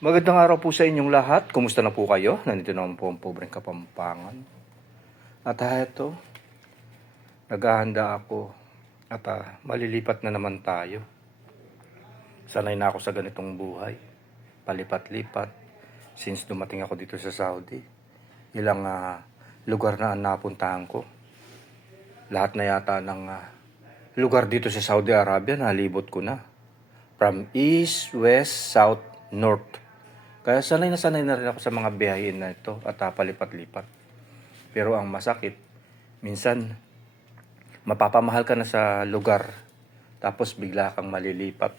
Magandang araw po sa inyong lahat. Kumusta na po kayo? Nandito naman po ang pobreng kapampangan. At ah, ito, naghahanda ako. At ah, malilipat na naman tayo. Sanay na ako sa ganitong buhay. Palipat-lipat. Since dumating ako dito sa Saudi. Ilang ah, lugar na ang napuntahan ko. Lahat na yata ng ah, lugar dito sa Saudi Arabia, nalibot ko na. From east, west, south, north. Kaya sanay na sanay na rin ako sa mga biyahin na ito at ah, palipat-lipat. Pero ang masakit, minsan mapapamahal ka na sa lugar tapos bigla kang malilipat.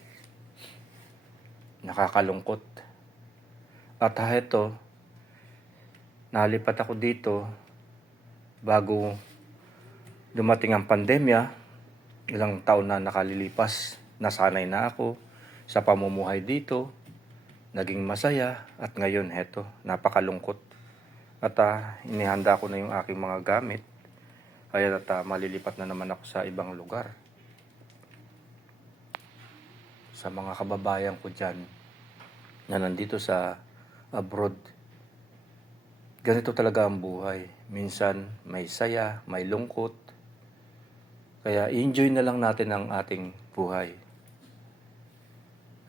Nakakalungkot. At ito, nalipat ako dito bago dumating ang pandemya. Ilang taon na nakalilipas, nasanay na ako sa pamumuhay dito naging masaya at ngayon heto, napakalungkot. At ah, inihanda ko na yung aking mga gamit. Kaya at ah, malilipat na naman ako sa ibang lugar. Sa mga kababayan ko dyan na nandito sa abroad. Ganito talaga ang buhay. Minsan may saya, may lungkot. Kaya enjoy na lang natin ang ating buhay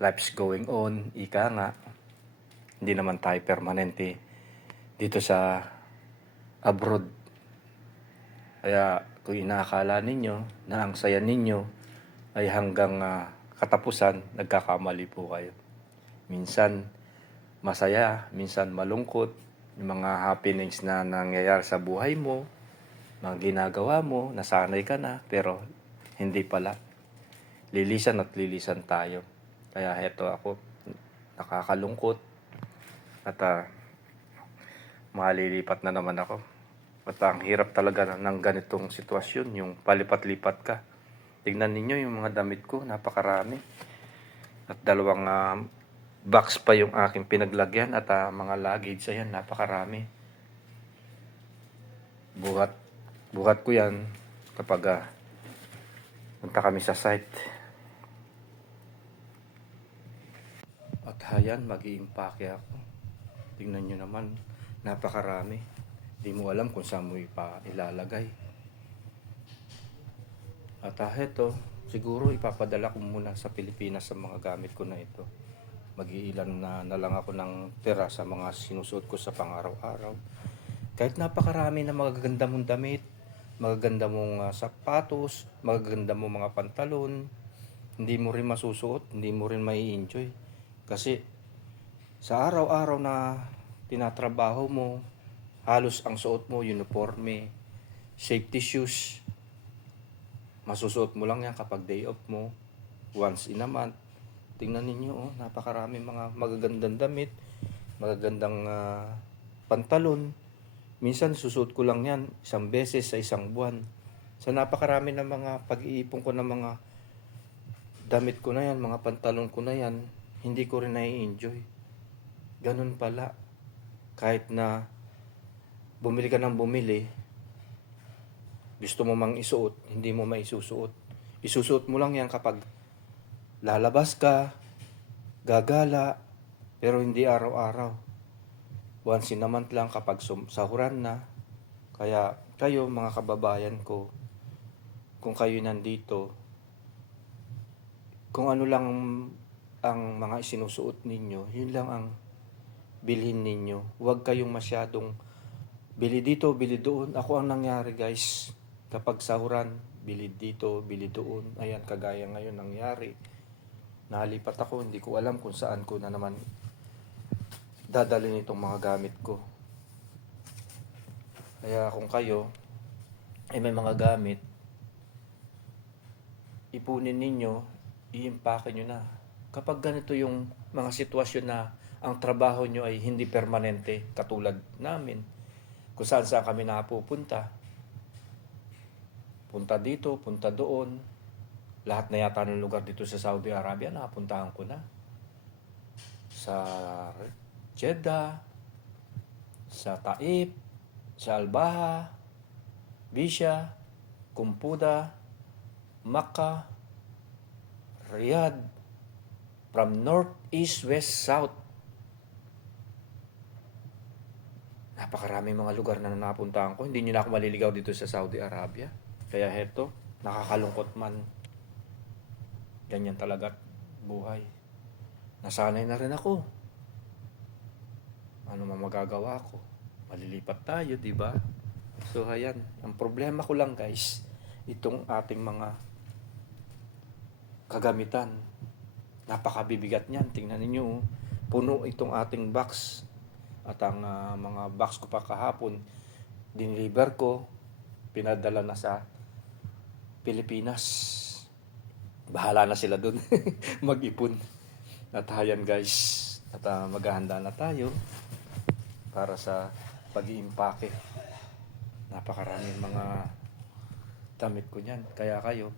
life's going on, ika nga. Hindi naman tayo permanente dito sa abroad. Kaya kung inaakala ninyo na ang saya ninyo ay hanggang ah, katapusan, nagkakamali po kayo. Minsan masaya, minsan malungkot, yung mga happenings na nangyayari sa buhay mo, mga ginagawa mo, nasanay ka na, pero hindi pala. Lilisan at lilisan tayo. Kaya heto ako, nakakalungkot. At uh, malilipat na naman ako. At ang hirap talaga ng ganitong sitwasyon, yung palipat-lipat ka. Tignan ninyo yung mga damit ko, napakarami. At dalawang ah, box pa yung aking pinaglagyan at ah, mga luggage ayan, napakarami. Buhat, buhat ko yan kapag ah, punta kami sa site. At hayan, mag iimpake ako. Tingnan nyo naman, napakarami. Di mo alam kung saan mo ipa ilalagay. At ah, eto, siguro ipapadala ko muna sa Pilipinas sa mga gamit ko na ito. Mag-iilan na, na lang ako ng tira sa mga sinusuot ko sa pang-araw-araw. Kahit napakarami na magaganda mong damit, magaganda mong ah, sapatos, magaganda mong mga pantalon, hindi mo rin masusuot, hindi mo rin mai enjoy Kasi sa araw-araw na tinatrabaho mo, halos ang suot mo, uniforme, safety shoes, masusuot mo lang yan kapag day off mo, once in a month. Tingnan ninyo, oh, napakarami mga magagandang damit, magagandang ah, pantalon. Minsan susuot ko lang yan isang beses sa isang buwan. Sa napakarami ng mga pag-iipon ko ng mga damit ko na yan, mga pantalon ko na yan, hindi ko rin nai-enjoy. Ganun pala. Kahit na bumili ka ng bumili, gusto mo mang isuot, hindi mo maisusuot. Isusuot mo lang yan kapag lalabas ka, gagala, pero hindi araw-araw. Once in a month lang kapag sahuran na. Kaya kayo mga kababayan ko, kung kayo nandito, kung ano lang ang mga isinusuot ninyo, yun lang ang bilhin ninyo. Huwag kayong masyadong bili dito, bili doon. Ako ang nangyari guys, kapag sahuran, bili dito, bili doon. Ayan, kagaya ngayon nangyari. Nalipat ako, hindi ko alam kung saan ko na naman dadalhin itong mga gamit ko. Kaya kung kayo ay may mga gamit, ipunin ninyo, i-impake nyo na. Kapag ganito yung mga sitwasyon na ang trabaho nyo ay hindi permanente, katulad namin, kung saan saan kami nakapupunta, punta dito, punta doon, lahat na yata ng lugar dito sa Saudi Arabia, nakapuntahan ko na. Sa Jeddah, sa Taif, sa Albaha, Bisha, Kumpuda, Makkah, Riyadh, from north, east, west, south. Napakaraming mga lugar na napuntahan ko. Hindi nyo na ako maliligaw dito sa Saudi Arabia. Kaya heto, nakakalungkot man. Ganyan talaga buhay. Nasanay na rin ako. Ano man magagawa ko? Malilipat tayo, di ba? So, ayan. Ang problema ko lang, guys, itong ating mga kagamitan. Napakabibigat niyan. Tingnan ninyo, oh. puno itong ating box. At ang ah, mga box ko pa kahapon, diniliver ko, pinadala na sa Pilipinas. Bahala na sila dun. Mag-ipon. At guys, at ah, maghahanda na tayo para sa pag-iimpake. Napakaraming mga damit ko niyan. Kaya kayo,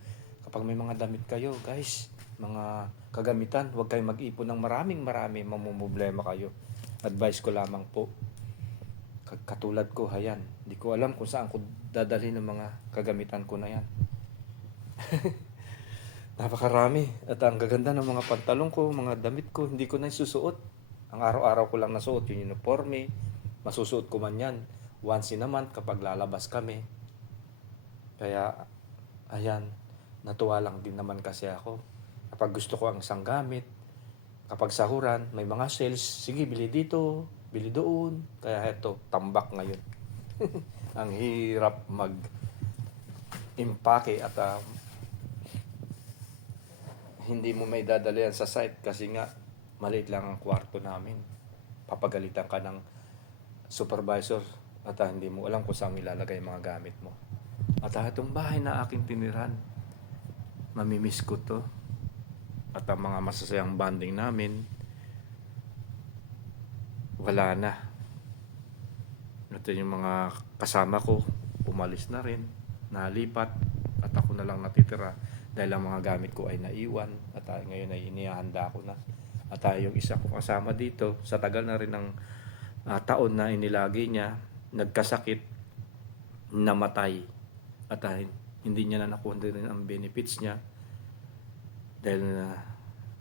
kapag may mga damit kayo, guys, mga kagamitan, huwag kayong mag-ipon ng maraming marami, mamumblema kayo. Advice ko lamang po. Ka- Katulad ko, hayan. Hindi ko alam kung saan ko dadalhin ng mga kagamitan ko na yan. Napakarami. At ang gaganda ng mga pantalon ko, mga damit ko, hindi ko na isusuot. Ang araw-araw ko lang nasuot yung uniforme. Masusuot ko man yan. Once in a month kapag lalabas kami. Kaya, ayan, natuwa lang din naman kasi ako. Kapag gusto ko ang isang gamit, kapag sahuran, may mga sales, sige, bili dito, bili doon. Kaya eto, tambak ngayon. ang hirap mag impake at ah, hindi mo may dadalian sa site kasi nga maliit lang ang kwarto namin. Papagalitan ka ng supervisor at ah, hindi mo alam kung saan ilalagay mga gamit mo. At ah, itong bahay na aking tiniran, mamimiss ko to. At ang mga masasayang banding namin, wala na. Ito yung mga kasama ko, umalis na rin, nalipat, at ako na lang natitira dahil ang mga gamit ko ay naiwan at ngayon ay inihanda ko na. At yung isa ko kasama dito, sa tagal na rin ng ah, taon na inilagay niya, nagkasakit, namatay. At ah, hindi niya na nakuha rin ang benefits niya dahil na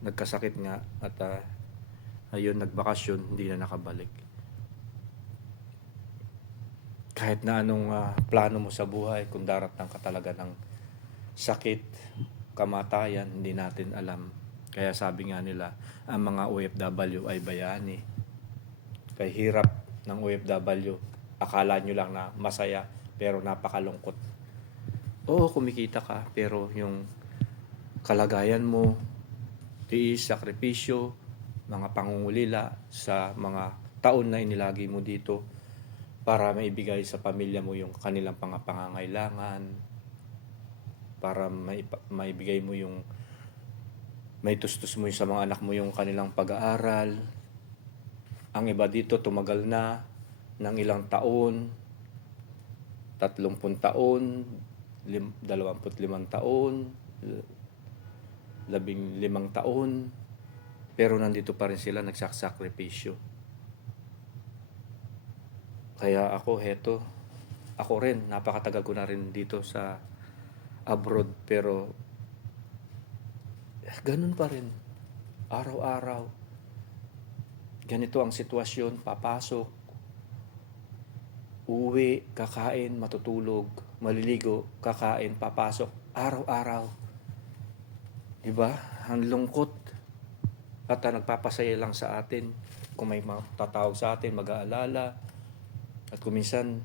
nagkasakit nga at ah, ayun nagbakasyon hindi na nakabalik. Kahit na anong ah, plano mo sa buhay kung daratang ka talaga ng sakit kamatayan hindi natin alam. Kaya sabi nga nila ang mga OFW ay bayani kay hirap ng OFW akala nyo lang na masaya pero napakalungkot. Oo kumikita ka pero yung kalagayan mo tiis, sakripisyo, mga pangungulila sa mga taon na inilagi mo dito para maibigay sa pamilya mo yung kanilang pang- pangangailangan, para maipa- maibigay mo yung may tustos mo yung sa mga anak mo yung kanilang pag-aaral. Ang iba dito tumagal na ng ilang taon, 30 taon, lim, 25 taon, labing limang taon, pero nandito pa rin sila nagsasakripisyo. Kaya ako, heto, ako rin, napakatagal ko na rin dito sa abroad, pero ganun pa rin. Araw-araw. Ganito ang sitwasyon, papasok, uwi, kakain, matutulog, maliligo, kakain, papasok, araw-araw. Di ba? Ang lungkot. At ah, nagpapasaya lang sa atin. Kung may tatawag sa atin, mag-aalala. At kung minsan,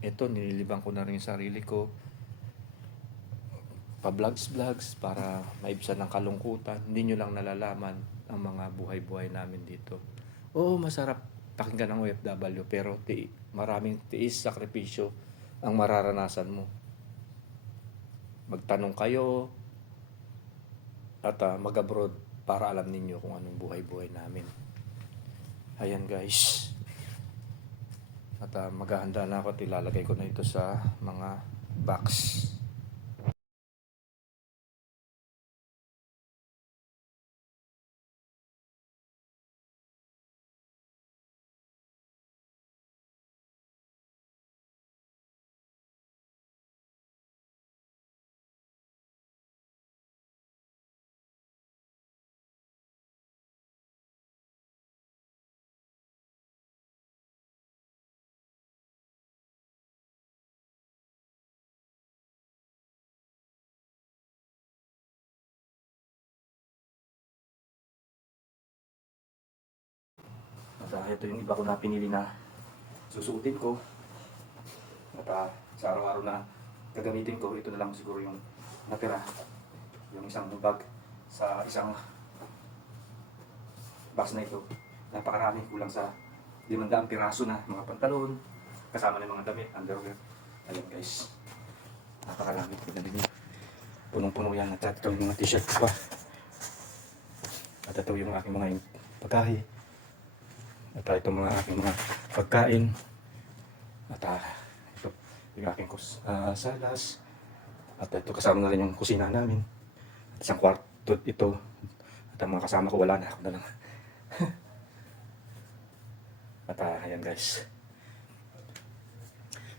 eto, nililibang ko na rin yung sarili ko. Pa-vlogs-vlogs para maibsan ng kalungkutan. Hindi nyo lang nalalaman ang mga buhay-buhay namin dito. Oo, masarap pakinggan ng OFW pero ti maraming tiis, sakripisyo ang mararanasan mo. Magtanong kayo, at ah, mag-abroad para alam ninyo kung anong buhay-buhay namin. Ayan guys. At ah, maghahanda na ako at ilalagay ko na ito sa mga box. Ah, ito yung iba ko na pinili na susuotin ko. At ah, sa araw-araw na gagamitin ko, ito na lang siguro yung natira. Yung isang bag sa isang box na ito. Napakarami, kulang sa limandang piraso na mga pantalon, kasama ng mga damit, underwear. Ayun guys. Napakarami. Punong-puno yan. At ito yung mga t-shirt pa. At ito yung aking mga pagkahi. At ito mga aking mga pagkain. At ah, ito yung aking kus ah, salas. At ito kasama na rin yung kusina namin. At isang kwarto ito. At ang mga kasama ko wala na. Ako na lang. At ah, ayan guys.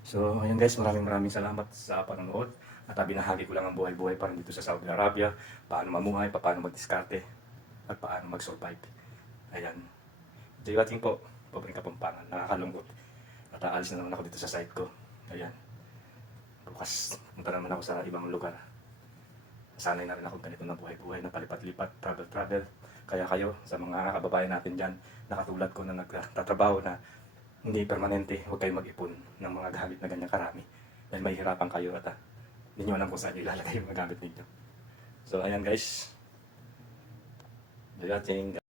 So, ayan guys, maraming maraming salamat sa panonood. At ah, binahagi ko lang ang buhay-buhay para dito sa Saudi Arabia. Paano mamuhay, paano magdiskarte, at paano mag-survive. Ayan. Enjoy watching po. Pabring Kapampangan. Nakakalungkot. At aalis na naman ako dito sa site ko. Ayan. Bukas, punta naman ako sa ibang lugar. Sanay na rin ako ganito na buhay-buhay, na palipat-lipat, travel-travel. Kaya kayo, sa mga kababayan natin dyan, nakatulad ko na nagtatrabaho na hindi permanente, huwag kayo mag-ipon ng mga gamit na ganyan karami. Dahil mahihirapan kayo at ah, hindi nyo alam kung saan ilalagay yung mga gamit ninyo. So, ayan guys. Watching.